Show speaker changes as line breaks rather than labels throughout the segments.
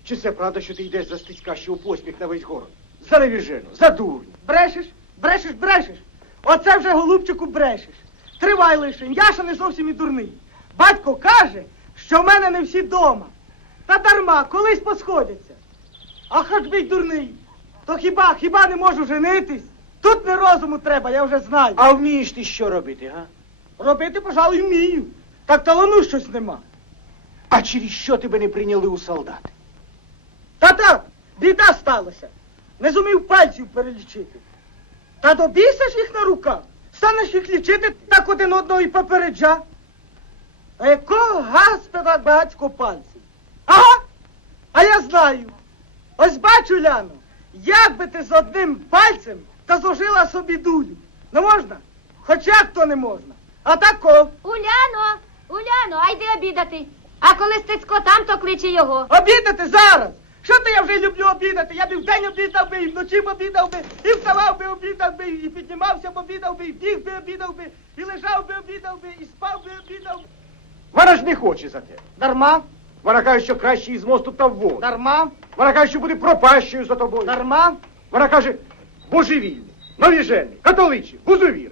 Чи це правда, що ти йдеш за Стецька, що у поспіх на весь город? За невіжену, за дурню.
Брешеш, брешеш, брешеш. Оце вже, голубчику, брешеш. Тривай лишень, я ще не зовсім і дурний. Батько каже, що в мене не всі дома. Та дарма, колись посходяться. А хоч би й дурний, то хіба не можу женитись? Тут не розуму треба, я вже знаю.
А вмієш ти що робити, га?
Робити, пожалуй, вмію. Так талану щось нема.
А через що тебе не прийняли у солдати?
Та так, біда сталася. Не зумів пальців перелічити. Та добійся ж їх на руках. Станеш їх лічити, так один одного і попереджа. А якого гаспеда багацько пальців? Ага, а я знаю. Ось бачу, Ляно, як би ти з одним пальцем та зложила собі дулю. Не можна? Хоча хто не можна. А тако.
Уляно, а йди обідати. А коли Стецько там, то кличе його.
Обідати зараз. Що то я вже люблю обідати? Я б і вдень обідав би, і вночі б обідав би, і вставав би, обідав би, і піднімався б, обідав би, і біг би, обідав би, і лежав би, обідав би, і спав би, обідав би.
Вона ж не хоче за тебе.
Дарма,
Вона каже, що краще із мосту та в воду.
дарма,
Вона каже, що буде пропащою за тобою.
дарма,
Вона каже, божевільний, новіжений, католичий, гузовір.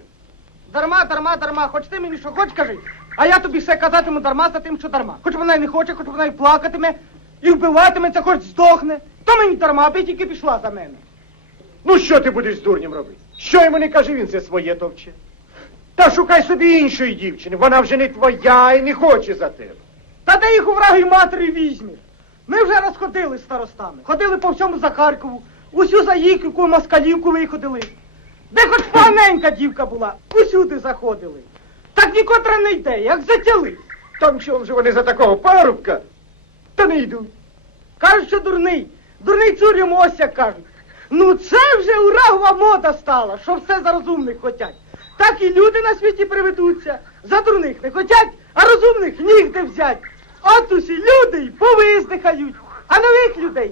дарма. Хоч ти мені що хоч кажи, а я тобі все казатиму дарма за тим, що дарма. Хоч вона й не хоче, хоч вона й плакатиме, і вбиватиметься, хоч здохне. То мені дарма, аби тільки пішла за мене.
Ну що ти будеш з дурнем робити? Що йому не каже, він це своє товче. Та шукай собі іншої дівчини, вона вже не твоя і не хоче за тебе.
Та де їх у враги матері візьмеш? Ми вже розходили з старостами. Ходили по всьому Захаркову, усю Заїківку, Москалівку виходили. Де хоч поганенька дівка була, усюди заходили. Так нікотра не йде, як затяли.
Там чого ж вони за такого парубка? Та не йдуть.
Кажуть, що дурний. Дурний цур йому ось як кажуть. Ну це вже урагова мода стала, що все за розумних хотять. Так і люди на світі приведуться. За дурних не хотять, а розумних нігде взять. От усі люди й повиздихають, а нових людей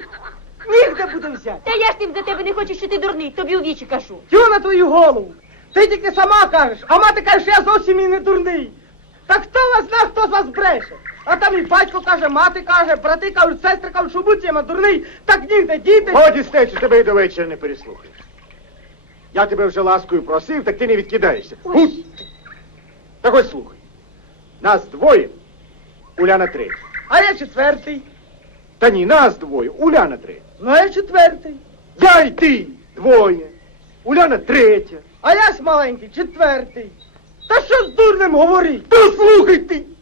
нігде буде взяти.
Та я ж тим за тебе не хочу, що ти дурний, тобі у вічі кажу.
Тю на твою голову. Ти тільки сама кажеш, а мати каже, що я зовсім і не дурний. Так хто вас зна, хто з вас бреше? А там і батько каже, мати каже, брати кажуть, сестри кажуть, що будь я дурний, так нігде діти.
Годі, Стецю, тебе і до вечора не переслухаєш. Я тебе вже ласкою просив, так ти не відкидаєшся. Гуд! Так ось слухай. Нас двоє, Уляна третя.
А я четвертий.
Та ні, нас двоє, Уляна третя.
Ну, а я четвертий.
Я й ти двоє, Уляна третя.
А я ж маленький, четвертий. Та що з дурним говорить?
Та слухай ти!